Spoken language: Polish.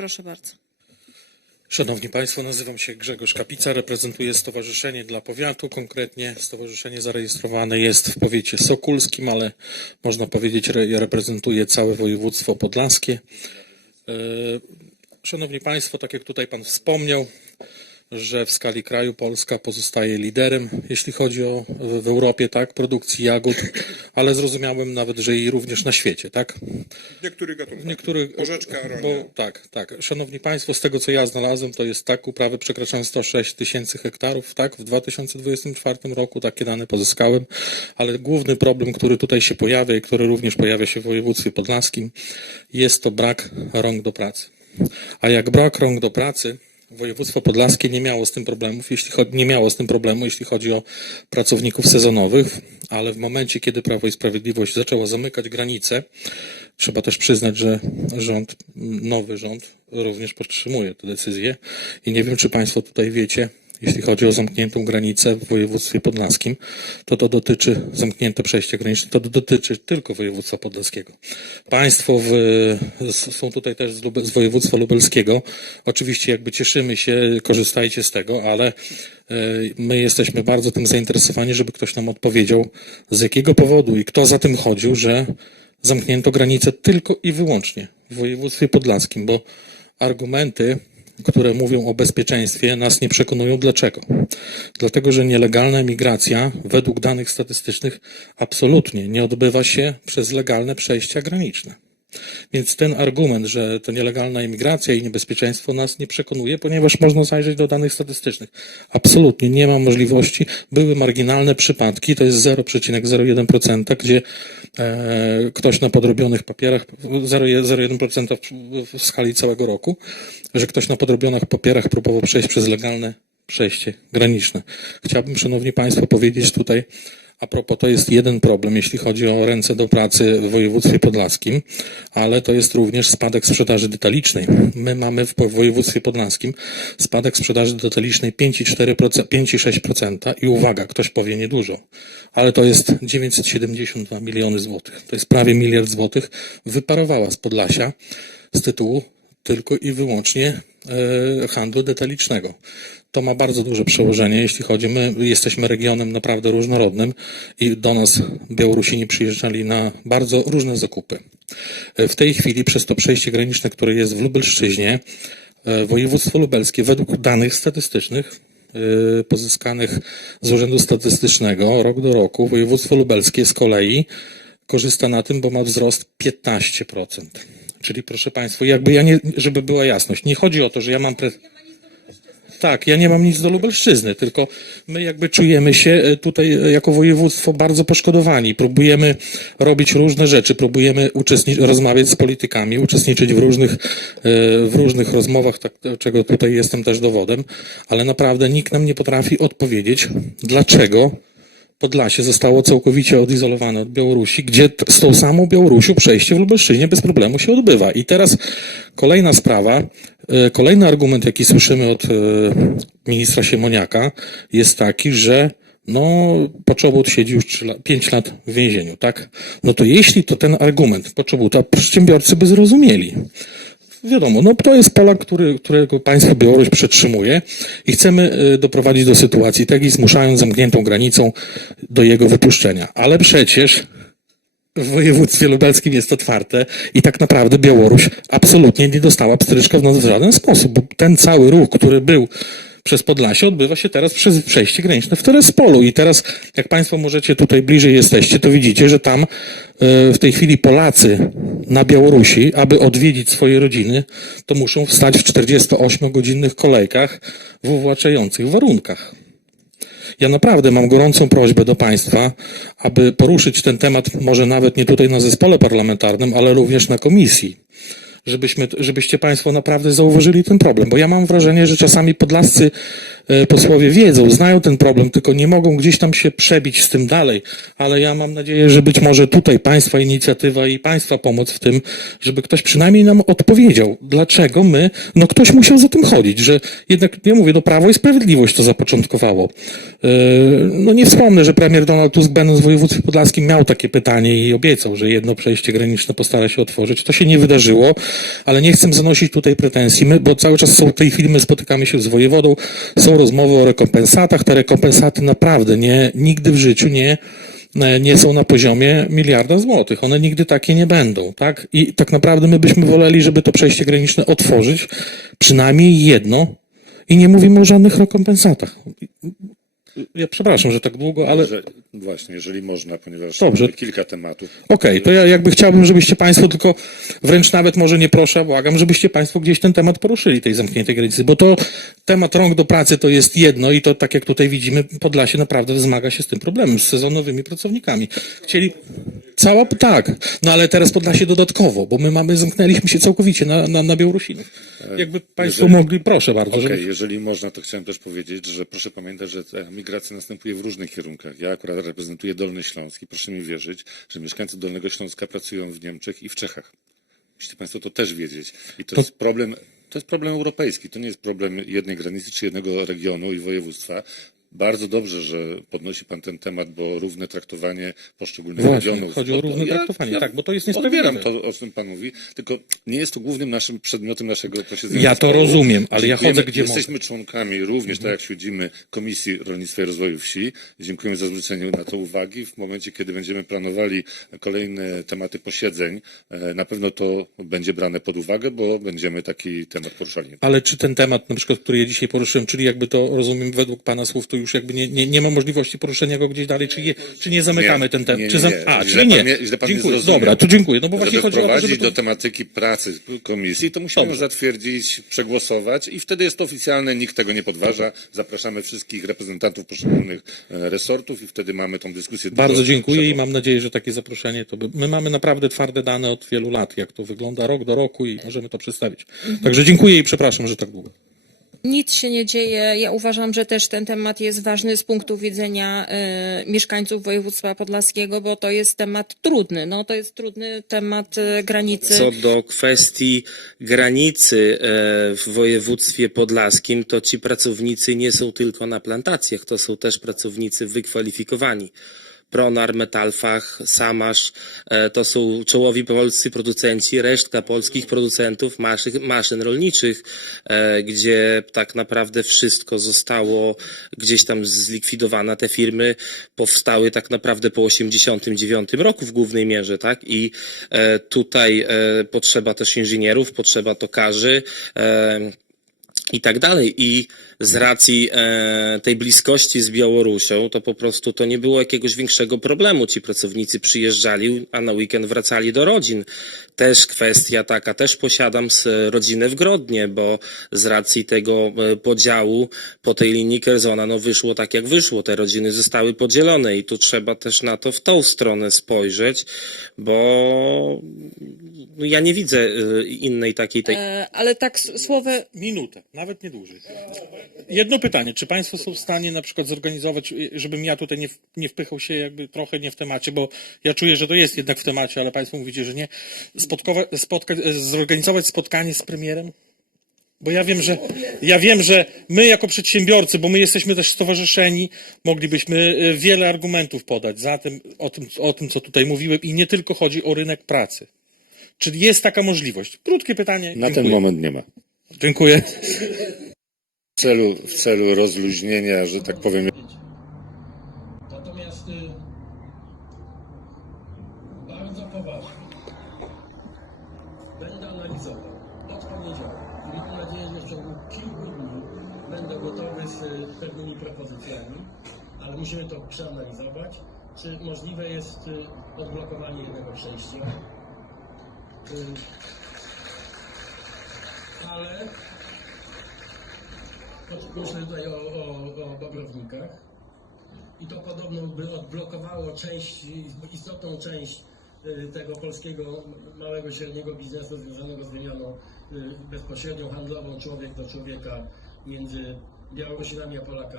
Proszę bardzo. Szanowni Państwo, nazywam się Grzegorz Kapica, reprezentuję Stowarzyszenie dla Powiatu. Konkretnie stowarzyszenie zarejestrowane jest w powiecie sokulskim, ale można powiedzieć, że reprezentuje całe województwo podlaskie. E, Szanowni Państwo, tak jak tutaj Pan wspomniał, że w skali kraju Polska pozostaje liderem, jeśli chodzi o w Europie, tak, produkcji jagód, ale zrozumiałem nawet, że i również na świecie, tak? W niektórych gatunkach. W niektórych, Porzeczka, bo tak, tak. Szanowni Państwo, z tego co ja znalazłem, to jest tak, uprawy przekraczają 106 tysięcy hektarów, tak, w 2024 roku takie dane pozyskałem, ale główny problem, który tutaj się pojawia i który również pojawia się w województwie podlaskim, jest to brak rąk do pracy. A jak brak rąk do pracy, województwo podlaskie nie miało z tym problemów, jeśli chodzi, nie miało z tym problemu, jeśli chodzi o pracowników sezonowych, ale w momencie, kiedy Prawo i Sprawiedliwość zaczęło zamykać granice, trzeba też przyznać, że rząd, nowy rząd również podtrzymuje tę decyzję i nie wiem, czy Państwo tutaj wiecie, jeśli chodzi o zamkniętą granicę w województwie podlaskim, to to dotyczy, zamknięte przejście graniczne, to dotyczy tylko województwa podlaskiego. Państwo w, są tutaj też z, z województwa lubelskiego. Oczywiście jakby cieszymy się, korzystajcie z tego, ale e, my jesteśmy bardzo tym zainteresowani, żeby ktoś nam odpowiedział, z jakiego powodu i kto za tym chodził, że zamknięto granicę tylko i wyłącznie w województwie podlaskim, bo argumenty, które mówią o bezpieczeństwie, nas nie przekonują. Dlaczego? Dlatego, że nielegalna migracja, według danych statystycznych, absolutnie nie odbywa się przez legalne przejścia graniczne. Więc ten argument, że to nielegalna imigracja i niebezpieczeństwo nas nie przekonuje, ponieważ można zajrzeć do danych statystycznych. Absolutnie nie ma możliwości. Były marginalne przypadki, to jest 0,01%, gdzie e, ktoś na podrobionych papierach, 0,01% w, w skali całego roku, że ktoś na podrobionych papierach próbował przejść przez legalne przejście graniczne. Chciałbym, Szanowni Państwo, powiedzieć tutaj, a propos, to jest jeden problem, jeśli chodzi o ręce do pracy w województwie podlaskim, ale to jest również spadek sprzedaży detalicznej. My mamy w województwie podlaskim spadek sprzedaży detalicznej 5,4%, 5,6% i uwaga, ktoś powie niedużo, ale to jest 972 miliony złotych. To jest prawie miliard złotych wyparowała z Podlasia z tytułu tylko i wyłącznie e, handlu detalicznego. To ma bardzo duże przełożenie, jeśli chodzi. My jesteśmy regionem naprawdę różnorodnym i do nas Białorusini przyjeżdżali na bardzo różne zakupy. W tej chwili przez to przejście graniczne, które jest w Lubelszczyźnie, e, województwo lubelskie według danych statystycznych e, pozyskanych z Urzędu Statystycznego rok do roku, województwo lubelskie z kolei korzysta na tym, bo ma wzrost 15%. Czyli proszę Państwa, jakby ja nie, żeby była jasność, nie chodzi o to, że ja mam pre... Tak, ja nie mam nic do Lubelszczyzny, tylko my jakby czujemy się e, tutaj e, jako województwo bardzo poszkodowani. Próbujemy robić różne rzeczy, próbujemy rozmawiać z politykami, uczestniczyć w różnych, e, w różnych rozmowach, tak, czego tutaj jestem też dowodem, ale naprawdę nikt nam nie potrafi odpowiedzieć, dlaczego Podlasie zostało całkowicie odizolowane od Białorusi, gdzie z tą samą Białorusią przejście w Lubelszczyźnie bez problemu się odbywa. I teraz kolejna sprawa, e, kolejny argument, jaki słyszymy od e, ministra Siemoniaka jest taki, że no, Poczobut siedzi już 5 lat w więzieniu, tak? No to jeśli to ten argument Poczobuta, przedsiębiorcy by zrozumieli. Wiadomo, no to jest Polak, który, którego państwo Białoruś przetrzymuje i chcemy y, doprowadzić do sytuacji takiej, zmuszając zamkniętą granicą do jego wypuszczenia. Ale przecież w województwie lubelskim jest otwarte i tak naprawdę Białoruś absolutnie nie dostała pstryczka w nos w żaden sposób, bo ten cały ruch, który był przez Podlasie odbywa się teraz przez przejście graniczne w Terespolu i teraz jak Państwo możecie tutaj bliżej jesteście, to widzicie, że tam e, w tej chwili Polacy na Białorusi, aby odwiedzić swoje rodziny, to muszą wstać w 48-godzinnych kolejkach w uwłaczających warunkach. Ja naprawdę mam gorącą prośbę do Państwa, aby poruszyć ten temat, może nawet nie tutaj na zespole parlamentarnym, ale również na komisji. Żebyśmy, żebyście Państwo naprawdę zauważyli ten problem, bo ja mam wrażenie, że czasami podlascy e, posłowie wiedzą, znają ten problem, tylko nie mogą gdzieś tam się przebić z tym dalej, ale ja mam nadzieję, że być może tutaj Państwa inicjatywa i Państwa pomoc w tym, żeby ktoś przynajmniej nam odpowiedział, dlaczego my, no ktoś musiał za tym chodzić, że jednak, ja mówię, no Prawo i Sprawiedliwość to zapoczątkowało. E, No nie wspomnę, że premier Donald Tusk będąc w województwie podlaskim miał takie pytanie i obiecał, że jedno przejście graniczne postara się otworzyć. To się nie wydarzyło. Ale nie chcę zanosić tutaj pretensji, my, bo cały czas są w tej chwili, my spotykamy się z wojewodą, są rozmowy o rekompensatach, te rekompensaty naprawdę nie, nigdy w życiu nie, e, nie są na poziomie miliarda złotych. One nigdy takie nie będą, tak? I tak naprawdę my byśmy woleli, żeby to przejście graniczne otworzyć, przynajmniej jedno, i nie mówimy o żadnych rekompensatach. Ja przepraszam, że tak długo, ale Że, właśnie, jeżeli można, ponieważ Dobrze. mamy kilka tematów. Okej, to ja jakby chciałbym, żebyście Państwo tylko, wręcz nawet może nie proszę, błagam, żebyście Państwo gdzieś ten temat poruszyli, tej zamkniętej granicy, bo to temat rąk do pracy to jest jedno i to tak jak tutaj widzimy, Podlasie naprawdę zmaga się z tym problemem, z sezonowymi pracownikami. Chcieli, cała, tak, no ale teraz Podlasie dodatkowo, bo my mamy, zamknęliśmy się całkowicie na, na, na Białorusinów. Jakby Państwo jeżeli- mogli, proszę bardzo, Okej, żeby... jeżeli można, to chciałem też powiedzieć, że proszę pamiętać, że ta migracja następuje w różnych kierunkach. Ja akurat reprezentuję Dolny Śląsk i proszę mi wierzyć, że mieszkańcy Dolnego Śląska pracują w Niemczech i w Czechach. Musicie Państwo to też wiedzieć. I to, jest problem, to jest problem europejski. To nie jest problem jednej granicy czy jednego regionu i województwa. Bardzo dobrze, że podnosi Pan ten temat, bo równe traktowanie poszczególnych Właśnie, regionów. chodzi o to- równe traktowanie, tak, bo to jest Odbieram niesprawiedliwe. to, o czym Pan mówi, tylko nie jest to głównym naszym przedmiotem naszego posiedzenia. Ja to rozumiem, ale ja chodzę, gdzie Jesteśmy członkami również, tak jak siedzimy, Komisji Rolnictwa i Rozwoju Wsi. Dziękujemy za zwrócenie na to uwagi. W momencie, kiedy będziemy planowali kolejne tematy posiedzeń, e, na pewno to będzie brane pod uwagę, bo będziemy taki temat poruszali. Ale czy ten temat, na przykład, który ja dzisiaj poruszyłem, czyli jakby to rozumiem według Pana słów, to już jakby nie, nie, nie ma możliwości poruszenia go gdzieś dalej, czy, je, czy nie zamykamy Nie, ten temat? nie, czy nie, zam... nie. A, Źle czyli nie. pan mnie- źle pan mnie dziękuję. zrozumiał. Dobra, to dziękuję. No bo właśnie Żeby chodzi o to, wprowadzić żeby do tematyki pracy komisji, to musimy ją zatwierdzić, przegłosować i wtedy jest to oficjalne, nikt tego nie podważa. Zapraszamy wszystkich reprezentantów poszczególnych e, resortów i wtedy mamy tą dyskusję. Bardzo dziękuję i mam nadzieję, że takie zaproszenie to by... My mamy naprawdę twarde dane od wielu lat, jak to wygląda rok do roku i możemy to przedstawić. Także dziękuję i przepraszam, że tak długo. Nic się nie dzieje. Ja uważam, że też ten temat jest ważny z punktu widzenia e, mieszkańców województwa podlaskiego, bo to jest temat trudny. No, to jest trudny temat e, granicy. Co do kwestii granicy e, w województwie podlaskim, to ci pracownicy nie są tylko na plantacjach, to są też pracownicy wykwalifikowani. Pronar, Metalfach, Samasz, e, to są czołowi polscy producenci, resztka polskich producentów maszyn, maszyn rolniczych, e, gdzie tak naprawdę wszystko zostało gdzieś tam zlikwidowane. Te firmy powstały tak naprawdę po 89 roku w głównej mierze, tak? I e, tutaj potrzeba też inżynierów, potrzeba tokarzy. I tak dalej. I z racji e, tej bliskości z Białorusią, to po prostu to nie było jakiegoś większego problemu. Ci pracownicy przyjeżdżali, a na weekend wracali do rodzin. Też kwestia taka, też posiadam rodzinę w Grodnie, bo z racji tego e, podziału po tej linii Kerzona, no wyszło tak jak wyszło. Te rodziny zostały podzielone i tu trzeba też na to w tą stronę spojrzeć, bo no, ja nie widzę e, innej takiej tej E, ale tak s- słowo Minutę, nawet nie dłużej. Jedno pytanie, czy Państwo są w stanie na przykład zorganizować, żebym ja tutaj nie, nie wpychał się jakby trochę nie w temacie, bo ja czuję, że to jest jednak w temacie, ale Państwo mówicie, że nie, Spotkowa, spotka, zorganizować spotkanie z premierem? Bo ja wiem, że ja wiem, że my jako przedsiębiorcy, bo my jesteśmy też stowarzyszeni, moglibyśmy e, wiele argumentów podać za tym, o tym, o tym, co tutaj mówiłem i nie tylko chodzi o rynek pracy. Czyli jest taka możliwość? Krótkie pytanie. Na ten Dziękuję. moment nie ma. Dziękuję. W celu, w celu rozluźnienia, że tak powiem, Natomiast y, bardzo poważnie będę analizował od poniedziałku mam nadzieję, że w ciągu kilku dni będę gotowy z y, pewnymi propozycjami, ale musimy to przeanalizować, czy możliwe jest y, odblokowanie jednego przejścia. Ale myślę tutaj o, o, o Bobrownikach. I to podobno by odblokowało część, istotną część y, tego polskiego małego i średniego biznesu związanego z wymianą y, bezpośrednią handlową człowiek do człowieka między Białorusinami a Polakami.